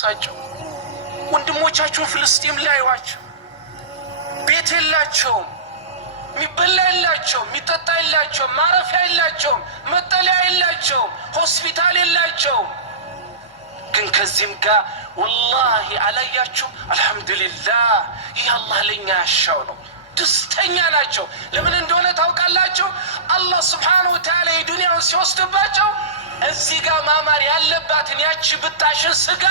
ሳቸው ወንድሞቻቸው ፍልስጤም ላይ ዋቸው ቤት የላቸውም፣ የሚበላ የላቸውም፣ የሚጠጣ የላቸውም፣ ማረፊያ የላቸውም፣ መጠለያ የላቸውም፣ ሆስፒታል የላቸውም። ግን ከዚህም ጋር ወላሂ አላያቸው አልሐምዱሊላህ ይህ አላህ ለኛ ያሻው ነው። ደስተኛ ናቸው። ለምን እንደሆነ ታውቃላችሁ? አላህ ስብሓነሁ ወተዓላ የዱንያውን ሲወስድባቸው እዚህ ጋር ማማር ያለባትን ያቺ ብጣሽን ስጋ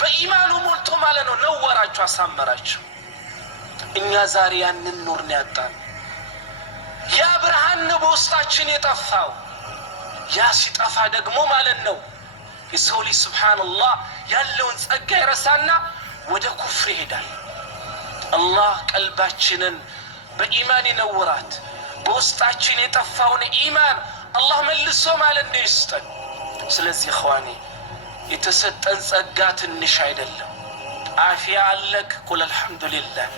በኢማኑ ሞልቶ ማለት ነው ነወራቸው፣ አሳመራቸው። እኛ ዛሬ ያንን ኑር ነው ያጣን። ያ ብርሃን ነው በውስጣችን የጠፋው። ያ ሲጠፋ ደግሞ ማለት ነው የሰው ልጅ ሱብሓነላህ ያለውን ጸጋ ይረሳና ወደ ኩፍር ይሄዳል። አላህ ቀልባችንን በኢማን ይነውራት። በውስጣችን የጠፋውን ኢማን አላህ መልሶ ማለት ነው ይስጠን። ስለዚህ ኸዋኔ የተሰጠን ጸጋ ትንሽ አይደለም። አፊያ አለክ ቁል አልሐምዱሊላህ።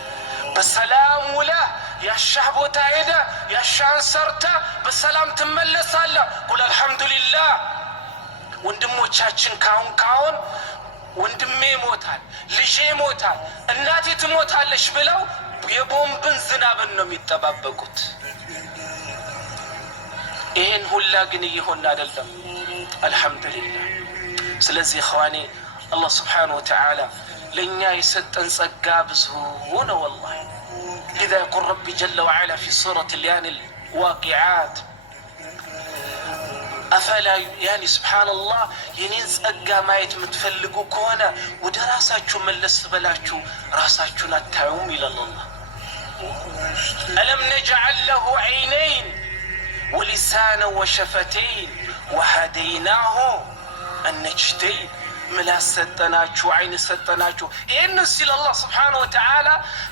በሰላም ውለህ ያሻህ ቦታ ሄደህ ያሻህን ሰርተህ በሰላም ትመለሳለህ። ቁል አልሐምዱሊላህ። ወንድሞቻችን ካሁን ወንድሜ ይሞታል፣ ልጄ ይሞታል፣ እናቴ ትሞታለች ብለው የቦምብን ዝናብን ነው የሚጠባበቁት። ይህን ሁላ ግን እየሆን አይደለም። አልሐምዱሊላህ። ስለዚህ ኸዋኔ አላህ ስብሓነሁ ወተዓላ ለእኛ የሰጠን ጸጋ ብዙ ነው ወላሂ። ሊዛ የቁል ረቢ ጀለ ወዐላ ፊ ሱረት ልያኒ ልዋቂዓት አፈላ ያኒ ስብሓንላህ የኔን ጸጋ ማየት የምትፈልጉ ከሆነ ወደ ራሳችሁ መለስ በላችሁ ራሳችሁን አታዩም ይላል አላህ። አለም ነጅዐል ለሁ ዐይነይን ወሊሳነን ወሸፈተይን ወሀደይናሁ አነጅደይን። ምላስ ሰጠናችሁ፣ አይን ሰጠናችሁ። ይህን ሲል አላህ ስብሓነሁ ወተዓላ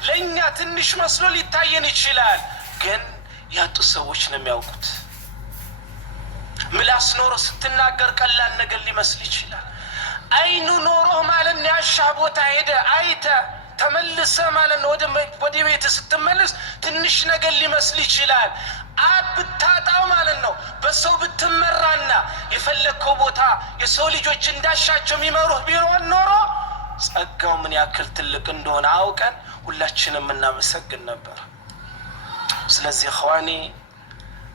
ለእኛ ትንሽ መስሎ ሊታየን ይችላል፣ ግን ያጡ ሰዎች ነው የሚያውቁት። ምላስ ኖሮ ስትናገር ቀላል ነገር ሊመስል ይችላል። አይኑ ኖሮ ማለት ነው ያሻህ ቦታ ሄደ አይተ ተመልሰ ማለት ነው ወደ ቤት ስትመለስ ትንሽ ነገር ሊመስል ይችላል። ብታጣው ማለት ነው በሰው ብትመራና የፈለከው ቦታ የሰው ልጆች እንዳሻቸው የሚመሩህ ቢሆን ኖሮ ጸጋው ምን ያክል ትልቅ እንደሆነ አውቀን ሁላችንም እናመሰግን ነበር። ስለዚህ ኸዋኔ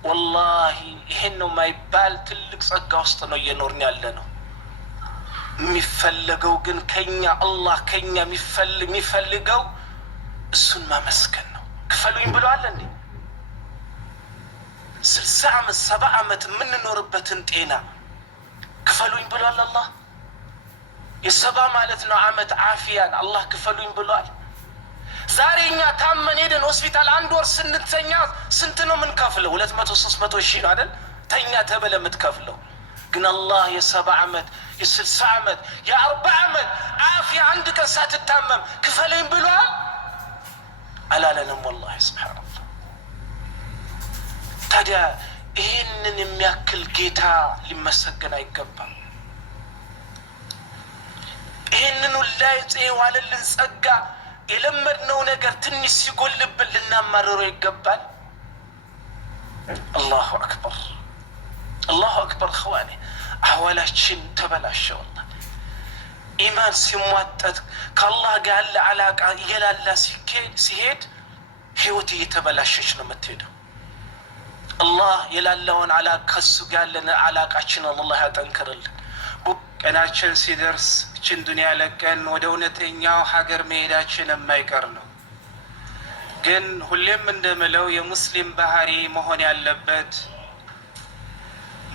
ወላሂ ይሄን ነው ማይባል ትልቅ ጸጋ ውስጥ ነው እየኖርን ያለ ነው። የሚፈለገው ግን ከኛ አላህ ከኛ የሚፈልገው እሱን ማመስገን ነው። ክፈሉኝ ብለዋል እንዴ? 60 ዓመት 70 ዓመት የምንኖርበትን ጤና ክፈሉኝ ብለዋል አላህ። የ70 ማለት ነው ዓመት አፊያን አላህ ክፈሉኝ ብለዋል። ዛሬ እኛ ታመን ሄደን ሆስፒታል አንድ ወር ስንተኛ ስንት ነው የምንከፍለው? 200-300 ሺህ ነው አይደል? ተኛ ተበለ የምትከፍለው። ግን አላህ የ70 ዓመት የ60 ዓመት የ40 ዓመት አፊያ አንድ ቀን ሳትታመም ክፈለኝ ብሏል አላለንም ወላሂ ሱብሓነላህ። ታዲያ ይህንን የሚያክል ጌታ ሊመሰገን አይገባም? ይህንን ላይ ዋለልን ጸጋ የለመድነው ነገር ትንሽ ሲጎልብን ልናማርረው ይገባል? አላሁ አክበር አላሁ አክበር። ኸዋኔ አህዋላችን ተበላሸ ወላሂ። ኢማን ሲሟጠጥ ከአላህ ጋር ያለ አላቃ እየላላ ሲሄድ ህይወት እየተበላሸች ነው የምትሄደው። አላህ የላለውን አላቃ ከሱ ጋር ያለን አላቃችንን አላህ ያጠንክርልን። ቀናችን ሲደርስ እችን ዱንያ ለቀን ወደ እውነተኛው ሀገር መሄዳችን የማይቀር ነው። ግን ሁሌም እንደምለው የሙስሊም ባህሪ መሆን ያለበት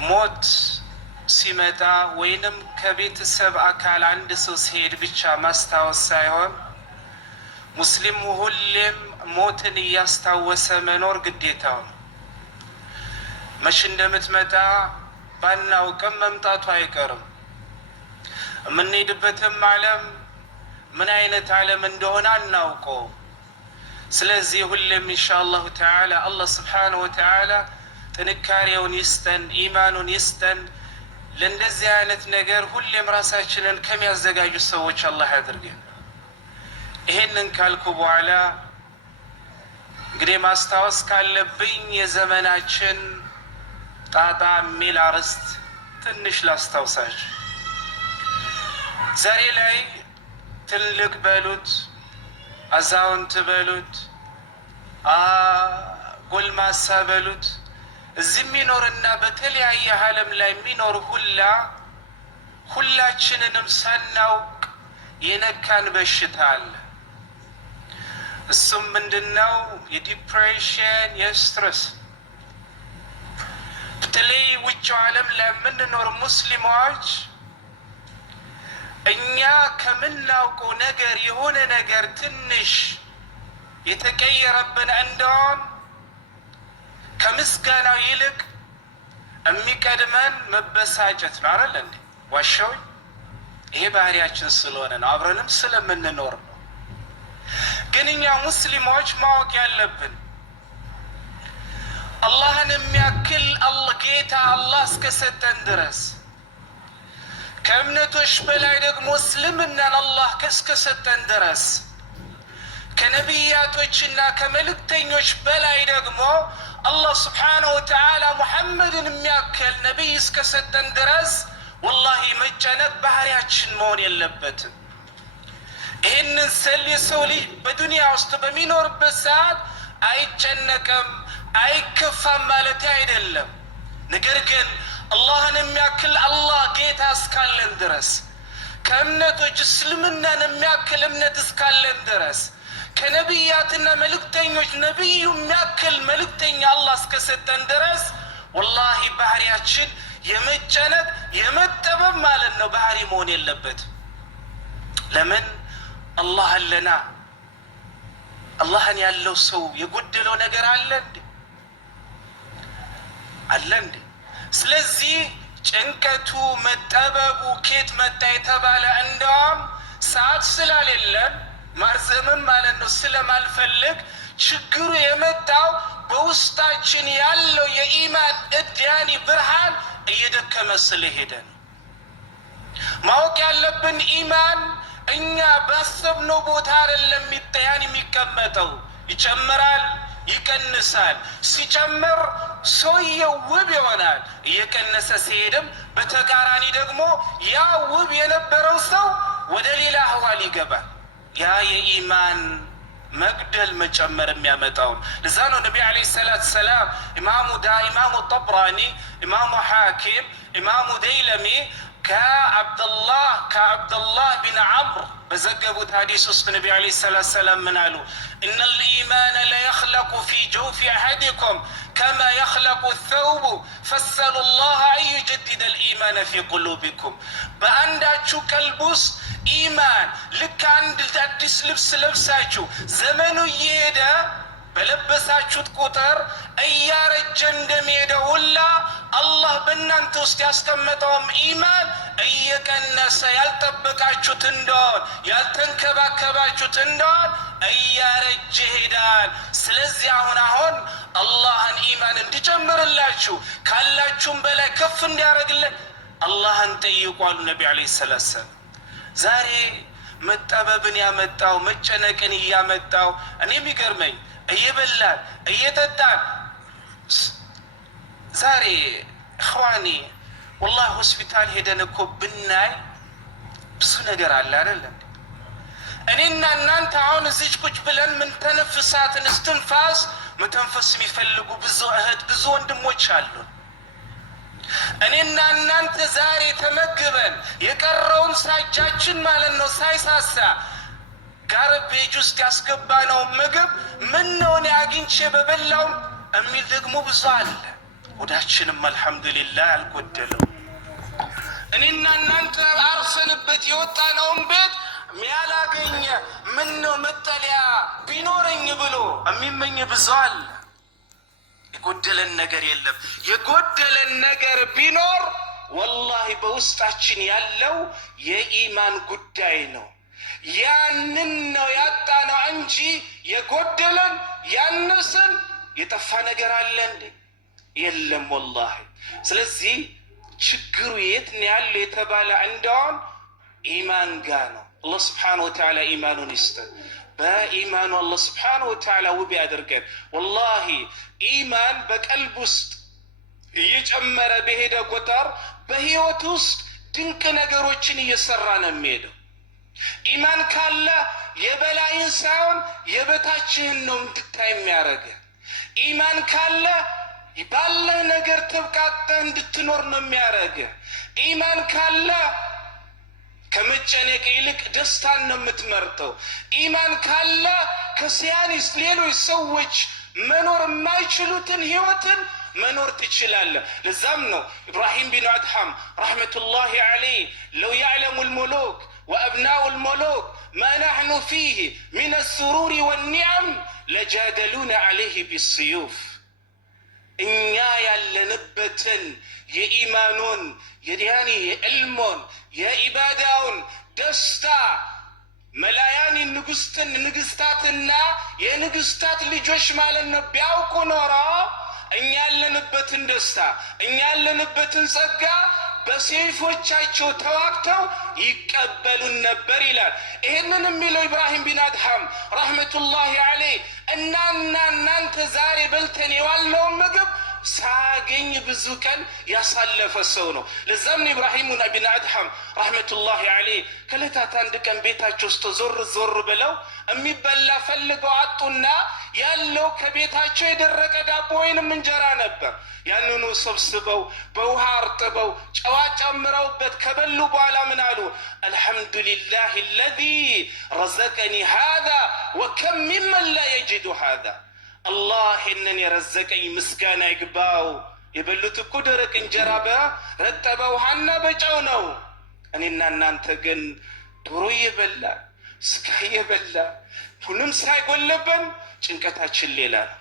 ሞት ሲመጣ ወይንም ከቤተሰብ አካል አንድ ሰው ሲሄድ ብቻ ማስታወስ ሳይሆን ሙስሊም ሁሌም ሞትን እያስታወሰ መኖር ግዴታው ነው። መቼ እንደምትመጣ ባናውቅም መምጣቱ አይቀርም። የምንሄድበትም ዓለም ምን አይነት ዓለም እንደሆነ አናውቀው። ስለዚህ ሁሌም ኢንሻአላሁ ተዓላ አላህ ስብሓነሁ ወተዓላ ጥንካሬውን ይስጠን፣ ኢማኑን ይስጠን። ለእንደዚህ አይነት ነገር ሁሌም ራሳችንን ከሚያዘጋጁ ሰዎች አላህ ያድርገን። ይሄንን ካልኩ በኋላ እንግዲህ ማስታወስ ካለብኝ የዘመናችን ጣጣ የሚል አርዕስት ትንሽ ላስታውሳችሁ። ዛሬ ላይ ትልቅ በሉት አዛውንት በሉት ጎልማሳ በሉት እዚህ የሚኖርና በተለያየ ዓለም ላይ የሚኖር ሁላችንንም ሳናውቅ የነካን በሽታ አለ። እሱም ምንድነው? የዲፕሬሽን የስትረስ። በተለይ ውጭው ዓለም ላይ የምንኖር ሙስሊሞች እኛ ከምናውቀው ነገር የሆነ ነገር ትንሽ የተቀየረብን እንደሆን ከምስጋናው ይልቅ የሚቀድመን መበሳጨት ነው አይደል እንዴ? ዋሻው ይሄ ባህሪያችን ስለሆነ ነው፣ አብረንም ስለምንኖር ነው። ግን እኛ ሙስሊሞች ማወቅ ያለብን አላህን የሚያክል ጌታ አላህ እስከሰጠን ድረስ ከእምነቶች በላይ ደግሞ እስልምናን አላህ እስከሰጠን ድረስ ከነቢያቶችና ከመልእክተኞች በላይ ደግሞ አላህ ስብሓነሁ ወተዓላ ሙሐመድን የሚያክል ነቢይ እስከሰጠን ድረስ ወላሂ መጨነቅ ባህሪያችን መሆን የለበትም። ይህንን ስል የሰው ልጅ በዱንያ ውስጥ በሚኖርበት ሰዓት አይጨነቅም አይከፋም ማለት አይደለም። ነገር ግን አላህን የሚያክል አላህ ጌታ እስካለን ድረስ ከእምነቶች እስልምናን የሚያክል እምነት እስካለን ድረስ ከነቢያትና መልእክተኞች ነቢዩ የሚያክል መልእክተኛ አላህ እስከሰጠን ድረስ ወላሂ ባህሪያችን የመጨነቅ የመጠበብ ማለት ነው ባህሪ መሆን የለበትም። ለምን? አላህ አለና። አላህን ያለው ሰው የጎደለው ነገር አለ እንዴ? አለ እንዴ? ስለዚህ ጭንቀቱ መጠበቡ ኬት መጣ የተባለ እንደውም ሰዓት ስላሌለን ማርዘምን ማለት ነው ስለማልፈልግ ችግሩ የመጣው በውስጣችን ያለው የኢማን እድያኒ ብርሃን እየደከመ ስለሄደ ነው። ማወቅ ያለብን ኢማን እኛ ባሰብነው ቦታ አይደለም የሚቀመጠው፣ ይጨምራል ይቀንሳል። ሲጨምር ሰውየው ውብ ይሆናል፣ እየቀነሰ ሲሄድም በተቃራኒ ደግሞ ያ ውብ የነበረው ሰው ወደ ሌላ አህዋል ይገባል። ያ የኢማን መግደል መጨመር የሚያመጣው ለዛ ነው ነቢ ዓለይሂ ሰላቱ ሰላም ኢማሙ ጠብራኒ፣ ኢማሙ ሐኪም፣ ኢማሙ ደይለሚ ከአብደላህ ቢን ዐምር በዘገቡት ሐዲስ ውስጥ ነቢ ዓለይሂ ሰላቱ ሰላም ምን አሉ? ኢነል ኢማነ ለየኽለቁ ፊ ጀውፊ አሐዲኩም ከማ የኽለቁ ተውቡ ፈሰሉ ላህ አን ዩጀዲደል ኢማነ ፊ ቁሉቢኩም። በአንዳችሁ ቀልብ ውስጥ ኢማን ልክ አንድ አዲስ ልብስ ለብሳችሁ ዘመኑ እየሄደ በለበሳችሁት ቁጥር እያረጀ እንደሚሄደ ሁላ አላህ በእናንተ ውስጥ ያስቀመጠውም ኢማን እየቀነሰ ያልጠበቃችሁት እንደሆን ያልተንከባከባችሁት እንደሆን እያረጀ ይሄዳል። ስለዚህ አሁን አላህን ኢማን እንዲጨምርላችሁ ካላችሁም በላይ ከፍ እንዲያደርግልን አላህን ጠይቋሉ ነቢ ዓለይሂ ሰላቱ ሰላም። ዛሬ መጠበብን ያመጣው መጨነቅን እያመጣው እኔ የሚገርመኝ እየበላን እየጠጣን ዛሬ እኽዋኒ ወላሂ ሆስፒታል ሄደን እኮ ብናይ ብዙ ነገር አለ አይደለም? እኔና እናንተ አሁን እዚች ቁጭ ብለን ምን ተነፍሳትን እስትንፋስ መተንፈስ የሚፈልጉ ብዙ እህት ብዙ ወንድሞች አሉ። እኔና እናንተ ዛሬ ተመግበን የቀረውን ሳጃችን ማለት ነው ሳይሳሳ ጋርቤጅ ውስጥ ያስገባነው ምግብ ምን ነው እኔ አግኝቼ በበላው የሚል ደግሞ ብዙ አለ። ወዳችንም አልሐምዱሊላህ አልጎደለው። እኔና እናንተ አርፈንበት የወጣነውን ቤት ያላገኘ ምን ነው መጠለያ ቢኖረኝ ብሎ የሚመኝ ብዙ አለ። የጎደለን ነገር የለም። የጎደለን ነገር ቢኖር ወላሂ በውስጣችን ያለው የኢማን ጉዳይ ነው። ያንን ነው ያጣነው እንጂ የጎደለን ያነሰን የጠፋ ነገር አለ እንዴ? የለም ወላሂ። ስለዚህ ችግሩ የት ነው ያለው የተባለ እንደውን ኢማን ጋር ነው። አላህ ስብሓነሁ ወተዓላ ኢማኑን ይስጠን። በኢማኑ አላህ ስብሓነሁ ወተዓላ ውብ ያደርገን። ወላሂ ኢማን በቀልብ ውስጥ እየጨመረ በሄደ ቁጥር በህይወት ውስጥ ድንቅ ነገሮችን እየሰራ ነው የሚሄደው። ኢማን የበላይን ሳይሆን የበታችህን ነው እንድታይ የሚያደርግህ። ኢማን ካለ ባለህ ነገር ተብቃቅተህ እንድትኖር ነው የሚያደርግህ። ኢማን ካለ ከመጨነቅ ይልቅ ደስታን ነው የምትመርጠው። ኢማን ካለ ከሲያኒስ ሌሎች ሰዎች መኖር የማይችሉትን ህይወትን መኖር ትችላለህ። ለዛም ነው ኢብራሂም ቢን አድሐም ረሕመቱላሂ ዐለይህ ለው ያዕለሙ ልሙሉክ ወአብናኡ ልሙሉክ ማ ናሕኑ ፊህ ሚን አስሩሪ ወኒዓም ለጃደሉነ ዐለይህ ቢስዩፍ። እኛ ያለንበትን የኢማኑን የዲያኒ የዕልሙን የኢባዳውን ደስታ መላያኒ ንግስታትና የንግስታት ልጆች ማለት ነው ቢያውቁ ኖሮ እኛ ያለንበትን ደስታ እኛ ያለንበትን ጸጋ በሰይፎቻቸው ተዋግተው ይቀበሉን ነበር ይላል። ይህንን የሚለው ኢብራሂም ቢን አድሐም ረሕመቱላሂ ዐለይህ እናንተ ዛሬ በልተን የዋልነውን ምግብ ሳያገኝ ብዙ ቀን ያሳለፈ ሰው ነው። ለዛም ነው ኢብራሂም ቢን አድሐም ረሕመቱላሂ ዐለይህ ከዕለታት አንድ ቀን ቤታቸው ውስጥ ዞር ብለው የሚበላ ፈልገው አጡና ያለው ከቤታቸው የደረቀ ዳቦ ወይንም እንጀራ ነበር። ያንኑ ሰብስበው በውሃ አርጥበው ጨዋ ጨምረውበት ከበሉ በኋላ ምን አሉ? አልሐምዱሊላህ አለዚ ረዘቀኒ ሃዛ ወከም ሚመን ላ የጅዱ ሃዛ። አላህ ይህንን የረዘቀኝ ምስጋና ይግባው። የበሉት እኮ ደረቅ እንጀራ በረጠበ ውሃና በጨው ነው። እኔና እናንተ ግን ዶሮ እየበላ ስጋ እየበላ ሁሉም ሳይጎለበን ጭንቀታችን ሌላ ነው።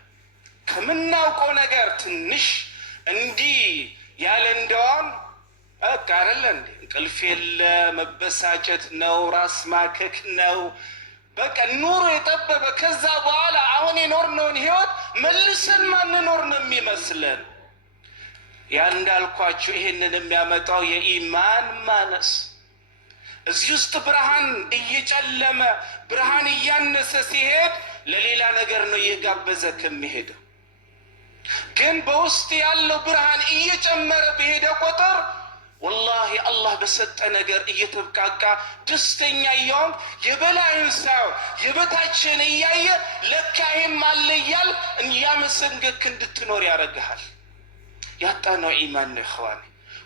ከምናውቀው ነገር ትንሽ እንዲህ ያለ እንደዋም በቃ አይደለ እንዴ? እንቅልፍ የለ፣ መበሳጨት ነው፣ ራስ ማከክ ነው። በቃ ኑሮ የጠበበ ከዛ በኋላ አሁን የኖርነውን ህይወት መልሰን ማንኖር ነው የሚመስለን። ያ እንዳልኳችሁ ይሄንን የሚያመጣው የኢማን ማነስ። እዚህ ውስጥ ብርሃን እየጨለመ ብርሃን እያነሰ ሲሄድ ለሌላ ነገር ነው እየጋበዘ ከሚሄደው። ግን በውስጥ ያለው ብርሃን እየጨመረ በሄደ ቁጥር ወላሂ አላህ በሰጠ ነገር እየተብቃቃ ደስተኛ እየሆንክ የበላይን ሳይሆን የበታችን እያየ ለካ ይሄም አለ እያልክ እያመሰገንክ እንድትኖር ያደርግሃል። ያጣነው ኢማን ነው ኢኽዋኒ።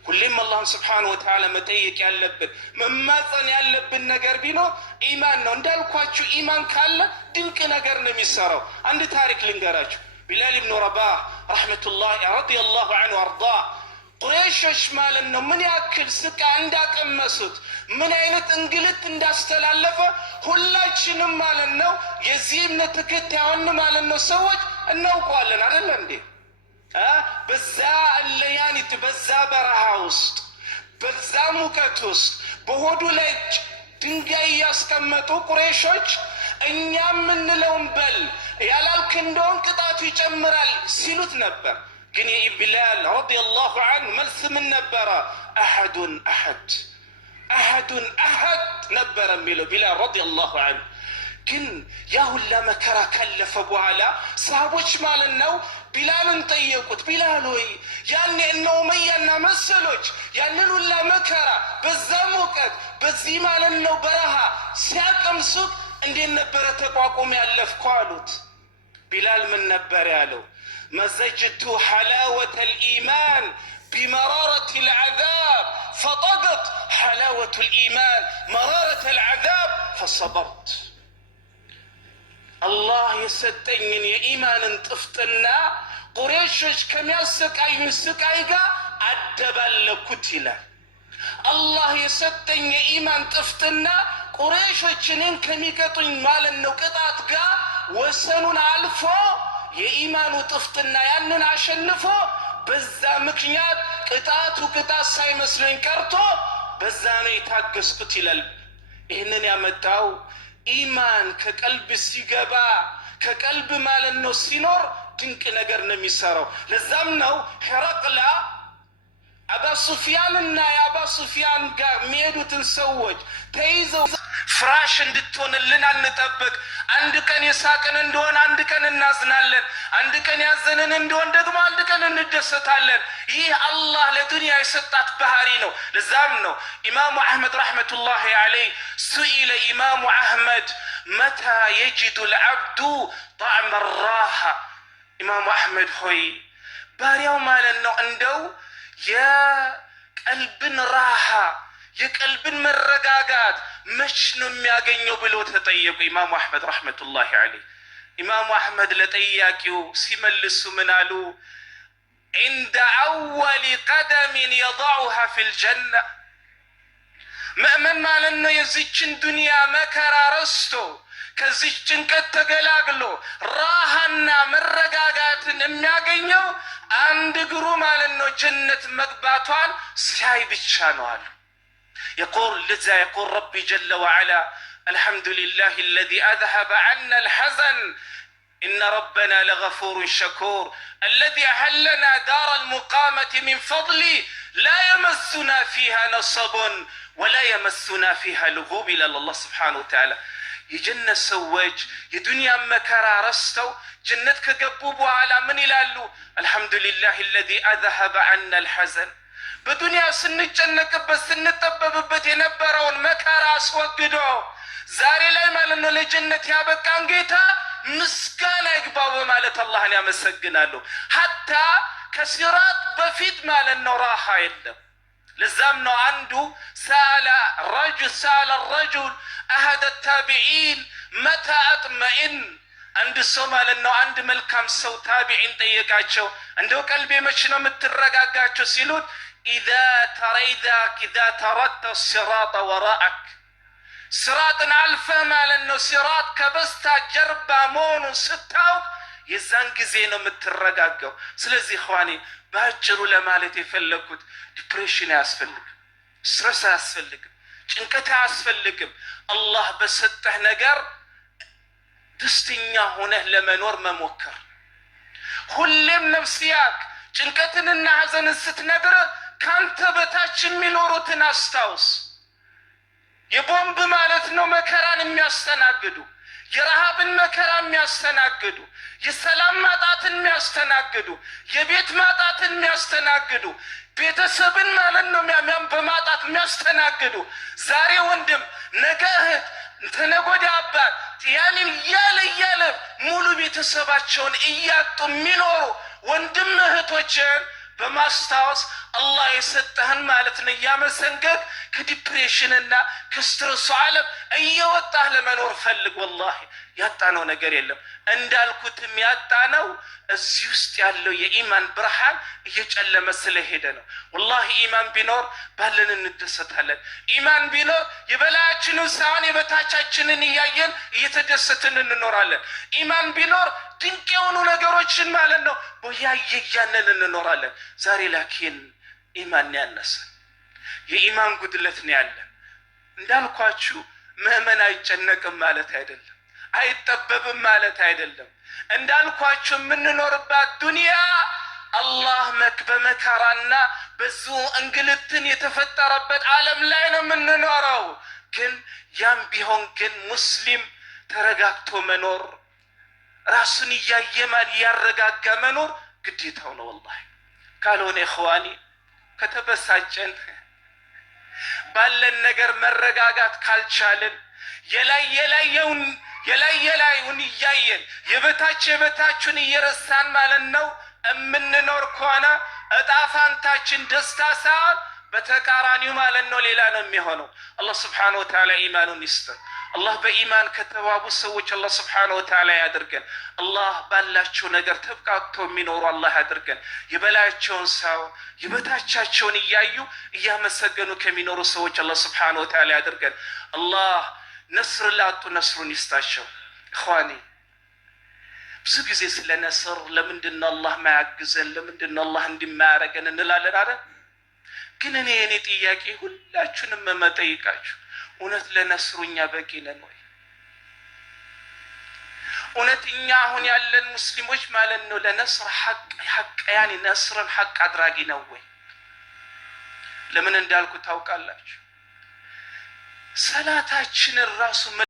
ሁሌም አላህን ስብሓነሁ ወተዓላ መጠየቅ ያለብን መማፀን ያለብን ነገር ቢኖር ኢማን ነው። እንዳልኳችሁ ኢማን ካለ ድንቅ ነገር ነው የሚሰራው። አንድ ታሪክ ልንገራችሁ። ቢላል ብኑ ረባህ ረዲየላሁ ዐንሁ አርዳህ ቁረይሾች ማለት ነው ምን ያክል ስቃይ እንዳቀመሱት ምን አይነት እንግልት እንዳስተላለፈ ሁላችንም ማለት ነው የዚህ እምነት ተከታዮች ማለት ነው ሰዎች እናውቀዋለን አይደል እንዴ? በዛ ለያኒት በዛ በረሃ ውስጥ በዛ ሙቀት ውስጥ በሆዱ ላይ ድንጋይ ያስቀመጡ ቁረይሾች እኛ የምንለውን በል ያላልክ እንደውን ቅጣቱ ይጨምራል ሲሉት ነበር። ግን የቢላል ረዲየላሁ ዐንሁ መልስ ምን ነበረ? አሐዱን አሐድ ነበረ የሚለው ቢላል ረዲየላሁ ዐንሁ። ግን ያ ሁላ መከራ ካለፈ በኋላ ሰሃቦች ማለት ነው ቢላልን ጠየቁት። ቢላል ሆይ ያኔ እነ ኡመያና መሰሎች ያንን ሁላ መከራ በዛ ሙቀት በዚህ ማለት ነው በረሃ ሲያቀምሱት እንዴት ነበረ ተቋቁሞ ያለፍከው አሉት። ቢላል ምን ነበር ያለው? መዘጅቱ ሐላወተ ልኢማን ቢመራረት ልዓዛብ ፈጠገት ሐላወቱ ልኢማን መራረት ልዓዛብ ፈሰበርት። አላህ የሰጠኝን የኢማንን ጥፍጥና ቁረይሾች ከሚያሰቃዩን ስቃይ ጋር አደባለኩት ይላል። አላህ የሰጠኝ የኢማን ጥፍጥና ቁረይሾችንን ከሚቀጡኝ ማለት ነው ቅጣት ጋር ወሰኑን አልፎ የኢማኑ ጥፍጥና ያንን አሸንፎ በዛ ምክንያት ቅጣቱ ቅጣት ሳይመስለኝ ቀርቶ በዛ ነው የታገስኩት ይላል። ይህንን ያመጣው ኢማን ከቀልብ ሲገባ ከቀልብ ማለት ነው ሲኖር ድንቅ ነገር ነው የሚሰራው። ለዛም ነው ሄረቅላ አባ ሱፊያንና የአባ ሱፊያን ጋር የሚሄዱትን ሰዎች ተይዘው ፍራሽ እንድትሆንልን አንጠብቅ። አንድ ቀን የሳቅን እንደሆን አንድ ቀን እናዝናለን። አንድ ቀን ያዘንን እንደሆን ደግሞ አንድ ቀን እንደሰታለን። ይህ አላህ ለዱንያ የሰጣት ባህሪ ነው። ለዛም ነው ኢማሙ አሕመድ ረሕመቱላሂ ዐለይህ ሱኢለ ኢማሙ አሕመድ መታ የጅዱ ልዓብዱ ጣዕመ ራሃ። ኢማሙ አሕመድ ሆይ ባሪያው ማለት ነው እንደው የቀልብን ራሃ የቀልብን መረጋጋት መች ነው የሚያገኘው ብሎ ተጠየቁ ኢማሙ አሕመድ ረሕመቱላሂ ዐለይህ። ኢማሙ አሕመድ ለጠያቂው ሲመልሱ ምን አሉ? ዒንደ አወሊ ቀደሚን የضዑሃ ፊል ጀና። ምእመን ማለት ነው የዚችን ዱንያ መከራ ረስቶ ከዚች ጭንቀት ተገላግሎ ራሃና መረጋጋትን የሚያገኘው አንድ እግሩ ማለት ነው ጀነት መግባቷን ሲያይ ብቻ ነው አሉ። لذا يقول ربي جل وعلا الحمد لله الذي أذهب عنا الحزن إن ربنا لغفور شكور الذي أحلنا دار المقامة من فضلي لا يمسنا فيها نصب ولا يمسنا فيها لغوب إلى الله سبحانه وتعالى. የጀነት ሰዎች የዱንያ መከራ ረስተው ጀነት ከገቡ በኋላ ምን ይላሉ? አልሐምዱሊላህ الذي أذهب عنا الحزن በዱንያ ስንጨነቅበት ስንጠበብበት የነበረውን መከራ አስወግዶ ዛሬ ላይ ማለት ነው ለጀነት ያበቃን ጌታ ምስጋና ይግባው በማለት አላህን ያመሰግናሉ። ሐታ ከሲራጥ በፊት ማለት ነው ራሃ የለም። ለዛም ነው አንዱ ሳለ ረጁል አሐደ ታቢዒን መታ አጥመኢን። አንድ ሰው ማለት ነው አንድ መልካም ሰው ታቢዒን ጠየቃቸው፣ እንደው ቀልቤ መች ነው የምትረጋጋቸው ሲሉት إذا تردت الصراط وراءك صراطን አልፈህ ማለት ነው ሲራጥ ከበስታ ጀርባ መሆኑን ስታውቅ የዛን ጊዜ ነው የምትረጋጋው። ስለዚህ ኢኽዋኒ በአጭሩ ለማለት የፈለኩት ዲፕሬሽን አያስፈልግም፣ ስትረስ አያስፈልግም፣ ጭንቀት አያስፈልግም። አላህ በሰጠህ ነገር ደስተኛ ሆነህ ለመኖር መሞከር። ሁሌም ነፍስያክ ጭንቀትንና ሐዘንን ስትነግርህ ካንተ በታች የሚኖሩትን አስታውስ። የቦምብ ማለት ነው መከራን የሚያስተናግዱ፣ የረሃብን መከራ የሚያስተናግዱ፣ የሰላም ማጣትን የሚያስተናግዱ፣ የቤት ማጣትን የሚያስተናግዱ፣ ቤተሰብን ማለት ነው በማጣት የሚያስተናግዱ፣ ዛሬ ወንድም ነገ እህት ተነገ ወዲያ አባት ያንን እያለ ሙሉ ቤተሰባቸውን እያጡ የሚኖሩ ወንድም እህቶችን በማስታወስ አላህ የሰጠህን ማለት ነው እያመሰገንክ ከዲፕሬሽንና ከስትረሱ ዓለም እየወጣህ ለመኖር ፈልግ። ወላሂ ያጣነው ነገር የለም። እንዳልኩትም ያጣነው እዚህ ውስጥ ያለው የኢማን ብርሃን እየጨለመ ስለሄደ ነው። ወላሂ ኢማን ቢኖር ባለን እንደሰታለን። ኢማን ቢኖር የበላያችንን ሳይሆን የበታቻችንን እያየን እየተደሰትን እንኖራለን። ኢማን ቢኖር ድንቅ የሆኑ ነገሮችን ማለት ነው በያየያንን እንኖራለን። ዛሬ ላኪን ኢማን ያነሰ የኢማን ጉድለት ነው ያለን። እንዳልኳችሁ ምእመን አይጨነቅም ማለት አይደለም፣ አይጠበብም ማለት አይደለም። እንዳልኳችሁ የምንኖርባት ዱንያ አላህ በመከራና ብዙ እንግልትን የተፈጠረበት ዓለም ላይ ነው የምንኖረው። ግን ያም ቢሆን ግን ሙስሊም ተረጋግቶ መኖር፣ ራሱን እያየማን እያረጋጋ መኖር ግዴታው ነው። ወላሂ ካልሆነ ኢኽዋኒ ከተበሳጨን ባለን ነገር መረጋጋት ካልቻልን የላየላዩን እያየን የበታችን እየረሳን ማለት ነው እምንኖር ከሆነ እጣ ፋንታችን ደስታ ሳይሆን በተቃራኒው ማለት ነው ሌላ ነው የሚሆነው። አላህ ስብሓነሁ ወተዓላ ኢማኑን ይስጠን። አላህ በኢማን ከተዋቡ ሰዎች አላህ ስብሓነሁ ወተዓላ ያድርገን። አላህ ባላቸው ነገር ተብቃቅተው የሚኖሩ አላህ ያድርገን። የበላያቸውን ሳይሆን የበታቻቸውን እያዩ እያመሰገኑ ከሚኖሩ ሰዎች አላህ ስብሓነሁ ወተዓላ ያድርገን። አላህ ነስር ላጡ ነስሩን ይስጣቸው። ኢኽዋኒ ብዙ ጊዜ ስለ ነስር ለምንድነው አላህ ማያግዘን ለምንድነው አላህ እንዲማያረገን እንላለን አይደል? ግን እኔ ጥያቄ ሁላችሁንም መጠይቃችሁ እውነት ለነስሩኛ በቂ ነን ወይ? እውነት እኛ አሁን ያለን ሙስሊሞች ማለት ነው ለነስር ሐቅ ያኒ ነስርን ሐቅ አድራጊ ነው ወይ? ለምን እንዳልኩ ታውቃላችሁ? ሰላታችንን ራሱ